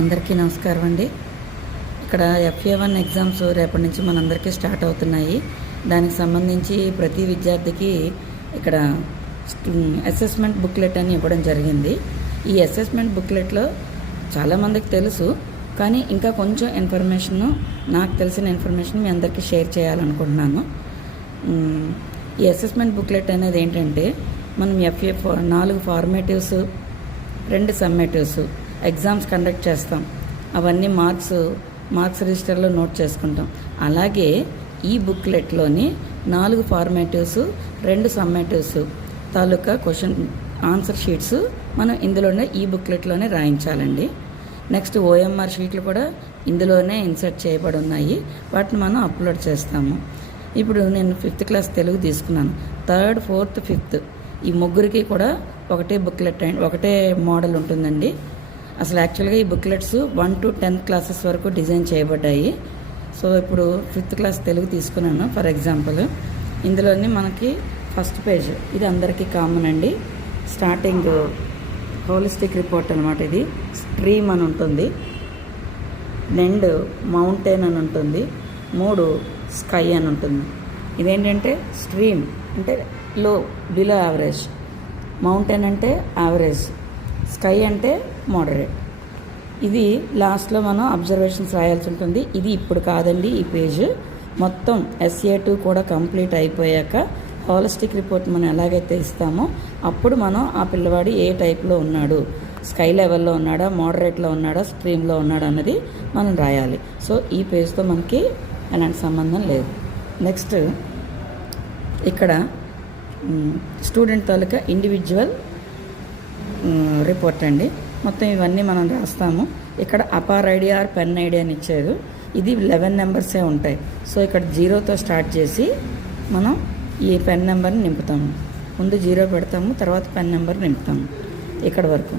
అందరికీ నమస్కారం అండి. ఇక్కడ FA1 ఎగ్జామ్స్ రేపటి నుంచి మనందరికీ స్టార్ట్ అవుతున్నాయి. దానికి సంబంధించి ప్రతి విద్యార్థికి ఇక్కడ అసెస్మెంట్ బుక్లెట్ అని ఇవ్వడం జరిగింది. ఈ అసెస్మెంట్ బుక్లెట్లో చాలామందికి తెలుసు, కానీ ఇంకా కొంచెం ఇన్ఫర్మేషన్, నాకు తెలిసిన ఇన్ఫర్మేషన్ మీ అందరికీ షేర్ చేయాలనుకుంటున్నాను. ఈ అసెస్మెంట్ బుక్లెట్ అనేది ఏంటంటే, మనం FA 4 ఫార్మేటివ్స్, 2 సమ్మేటివ్స్ ఎగ్జామ్స్ కండక్ట్ చేస్తాం. అవన్నీ మార్క్స్ రిజిస్టర్లో నోట్ చేసుకుంటాం. అలాగే ఈ బుక్లెట్లోని 4 ఫార్మేటివ్స్, 2 సమ్మేటివ్స్ తాలూకా క్వశ్చన్ ఆన్సర్ షీట్స్ మనం ఇందులోనే ఈ బుక్లెట్లోనే రాయించాలండి. నెక్స్ట్ OMR షీట్లు కూడా ఇందులోనే ఇన్సర్ట్ చేయబడి ఉన్నాయి. వాటిని మనం అప్లోడ్ చేస్తాము. ఇప్పుడు నేను 5th క్లాస్ తెలుగు తీసుకున్నాను. 3rd, 4th, 5th ఈ ముగ్గురికి కూడా ఒకటే బుక్లెట్ అండ్ ఒకటే మోడల్ ఉంటుందండి. అసలు యాక్చువల్గా ఈ బుక్లెట్స్ 1 to 10th క్లాసెస్ వరకు డిజైన్ చేయబడ్డాయి. సో ఇప్పుడు 5th క్లాస్ తెలుగు తీసుకున్నాను ఫర్ ఎగ్జాంపుల్. ఇందులోని మనకి ఫస్ట్ పేజ్ ఇది అందరికీ కామన్ అండి. స్టార్టింగ్ హోలిస్టిక్ రిపోర్ట్ అనమాట. ఇది స్ట్రీమ్ అని ఉంటుంది, 2 మౌంటైన్ అని ఉంటుంది, 3 స్కై అని ఉంటుంది. ఇదేంటంటే స్ట్రీమ్ అంటే లో, బిలో యావరేజ్, మౌంటైన్ అంటే యావరేజ్, స్కై అంటే మోడరేట్. ఇది లాస్ట్లో మనం అబ్జర్వేషన్స్ రాయాల్సి ఉంటుంది. ఇది ఇప్పుడు కాదండి, ఈ పేజ్ మొత్తం SA2 కూడా కంప్లీట్ అయిపోయాక హాలిస్టిక్ రిపోర్ట్ మనం ఎలాగైతే ఇస్తామో అప్పుడు మనం ఆ పిల్లవాడు ఏ టైప్లో ఉన్నాడు, స్కై లెవెల్లో ఉన్నాడా, మోడరేట్లో ఉన్నాడా, స్ట్రీమ్లో ఉన్నాడా అన్నది మనం రాయాలి. సో ఈ పేజ్తో మనకి ఎలాంటి సంబంధం లేదు. నెక్స్ట్ ఇక్కడ స్టూడెంట్ తాలూకా ఇండివిజువల్ రిపోర్ట్ అండి. మొత్తం ఇవన్నీ మనం రాస్తాము. ఇక్కడ APAAR ID or PEN ID అని ఇచ్చారు. ఇది 11 నెంబర్సే ఉంటాయి. సో ఇక్కడ 0తో స్టార్ట్ చేసి మనం ఈ పెన్ నెంబర్ని నింపుతాము. ముందు 0 పెడతాము, తర్వాత పెన్ నెంబర్ నింపుతాము ఇక్కడ వరకు.